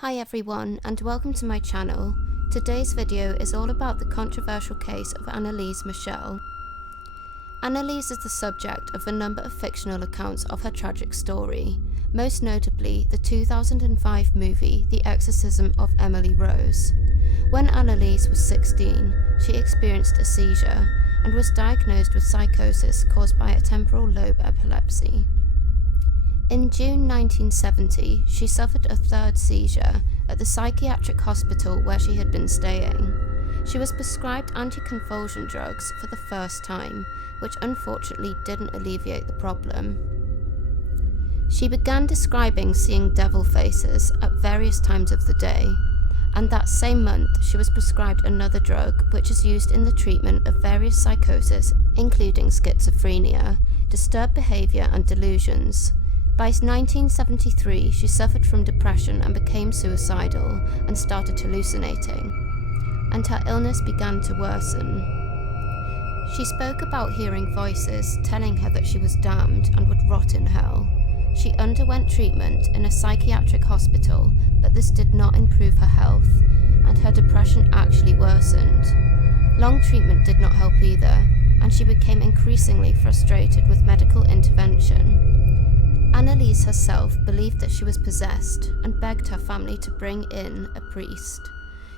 Hi everyone and welcome to my channel. Today's video is all about the controversial case of Anneliese Michel. Anneliese is the subject of a number of fictional accounts of her tragic story, most notably the 2005 movie The Exorcism of Emily Rose. When Anneliese was 16, she experienced a seizure and was diagnosed with psychosis caused by a temporal lobe epilepsy. In June 1970, she suffered a third seizure at the psychiatric hospital where she had been staying. She was prescribed anticonvulsion drugs for the first time, which unfortunately didn't alleviate the problem. She began describing seeing devil faces at various times of the day, and that same month she was prescribed another drug which is used in the treatment of various psychosis, including schizophrenia, disturbed behaviour and delusions. By 1973, she suffered from depression and became suicidal and started hallucinating, and her illness began to worsen. She spoke about hearing voices telling her that she was damned and would rot in hell. She underwent treatment in a psychiatric hospital, but this did not improve her health, and her depression actually worsened. Long treatment did not help either, and she became increasingly frustrated with medical intervention. Anneliese herself believed that she was possessed and begged her family to bring in a priest.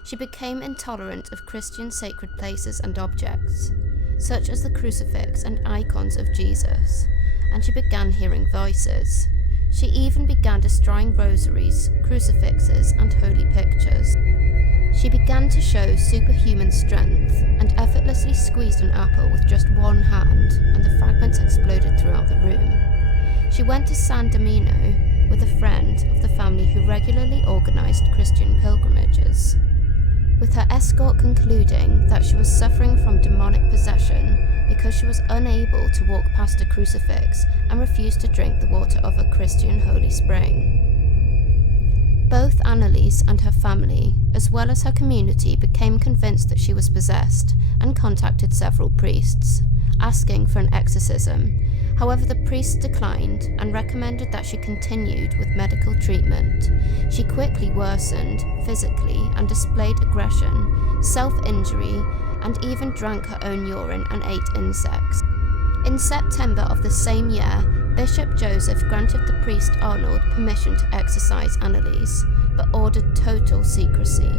She became intolerant of Christian sacred places and objects, such as the crucifix and icons of Jesus, and she began hearing voices. She even began destroying rosaries, crucifixes, and holy pictures. She began to show superhuman strength and effortlessly squeezed an apple with just one hand, and the fragments exploded throughout the room. She went to San Domino with a friend of the family who regularly organised Christian pilgrimages, with her escort concluding that she was suffering from demonic possession because she was unable to walk past a crucifix and refused to drink the water of a Christian holy spring. Both Anneliese and her family, as well as her community, became convinced that she was possessed and contacted several priests, asking for an exorcism. However, the priests declined and recommended that she continued with medical treatment. She quickly worsened physically and displayed aggression, self-injury, and even drank her own urine and ate insects. In September of the same year, Bishop Joseph granted the priest Arnold permission to exorcise Anneliese, but ordered total secrecy.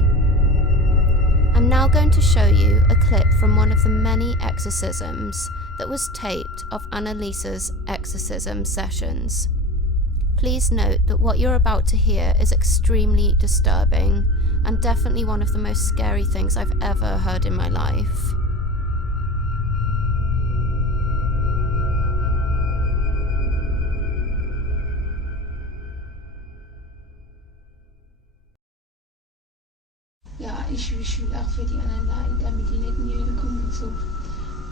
I'm now going to show you a clip from one of the many exorcisms that was taped of Anneliese's exorcism sessions. Please note that what you're about to hear is extremely disturbing and definitely one of the most scary things I've ever heard in my life. Ja, ich will auch für die anderen leiden, damit die nicht in die Hölle kommen und so.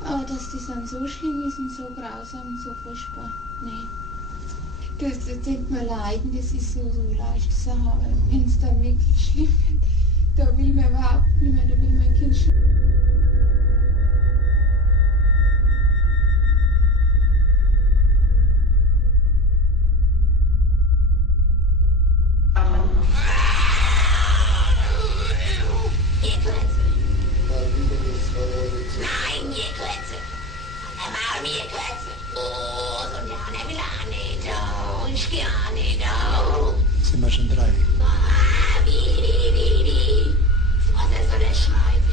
Aber dass das dann so schlimm ist und so grausam und so furchtbar, nee. Das tut mir leid, das ist so leicht zu haben. Wenn es dann wirklich schlimm wird, da will man überhaupt nicht mehr, da will mein Kind schon. Sind wir schon drei? Was ist so der Schneid?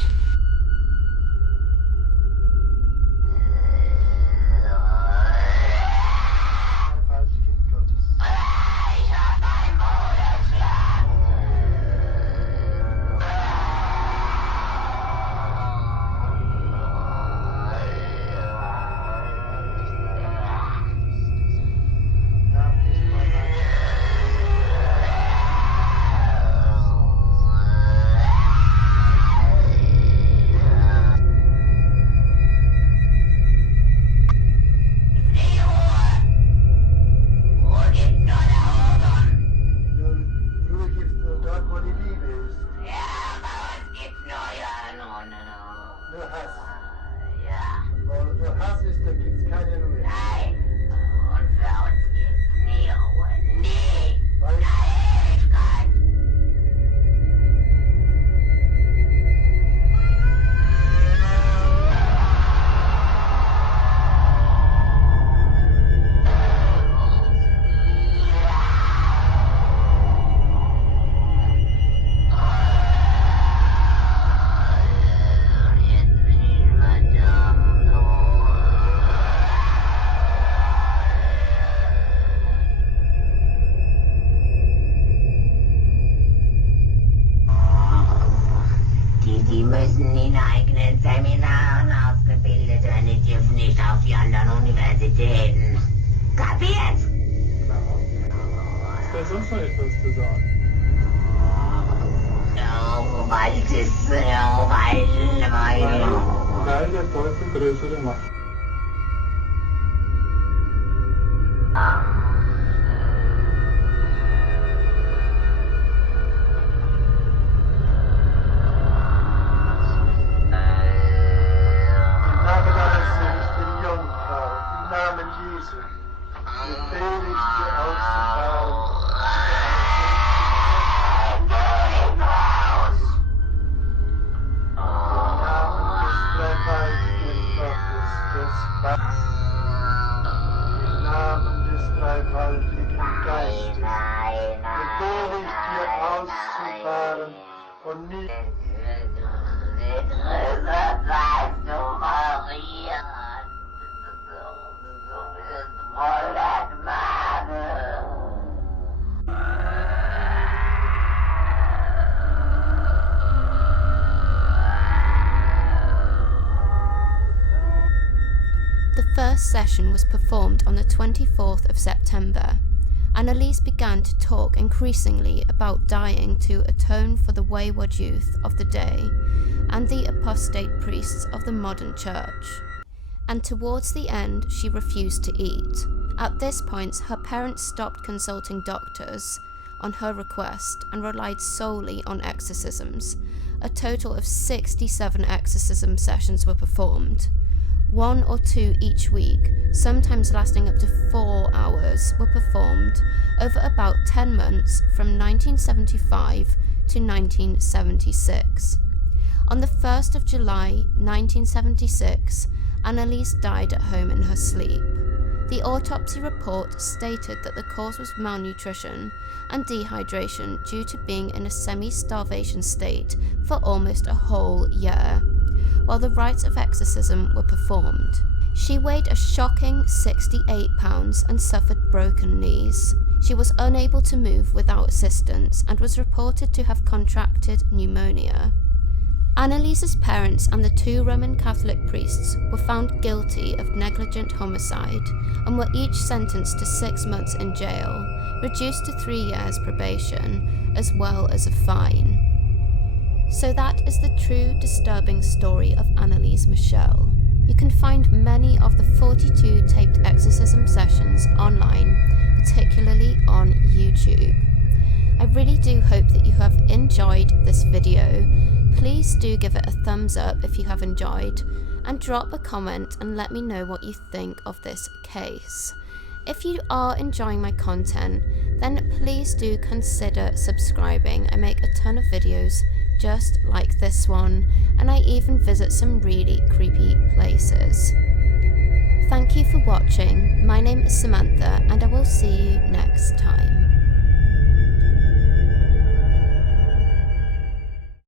die müssen in eigenen Seminaren ausgebildet werden, die dürfen nicht auf die anderen Universitäten. Kapiert? Ist da sonst noch etwas zu sagen? Weil der Teufel größere Macht. Und nicht The first session was performed on the 24th of September. Anneliese began to talk increasingly about dying to atone for the wayward youth of the day and the apostate priests of the modern church. And towards the end, she refused to eat. At this point, her parents stopped consulting doctors on her request and relied solely on exorcisms. A total of 67 exorcism sessions were performed. 1 or 2 each week, sometimes lasting up to 4 hours, were performed over about 10 months from 1975 to 1976. On the 1st of July 1976, Anneliese died at home in her sleep. The autopsy report stated that the cause was malnutrition and dehydration due to being in a semi-starvation state for almost a whole year, while the rites of exorcism were performed. She weighed a shocking 68 pounds and suffered broken knees. She was unable to move without assistance and was reported to have contracted pneumonia. Anneliese's parents and the 2 Roman Catholic priests were found guilty of negligent homicide and were each sentenced to 6 months in jail, reduced to 3 years probation, as well as a fine. So that is the true disturbing story of Anneliese Michel. You can find many of the 42 taped exorcism sessions online, particularly on YouTube. I really do hope that you have enjoyed this video. Please do give it a thumbs up if you have enjoyed, and drop a comment and let me know what you think of this case. If you are enjoying my content, then please do consider subscribing. I make a ton of videos just like this one, and I even visit some really creepy places. Thank you for watching. My name is Samantha, and I will see you next time.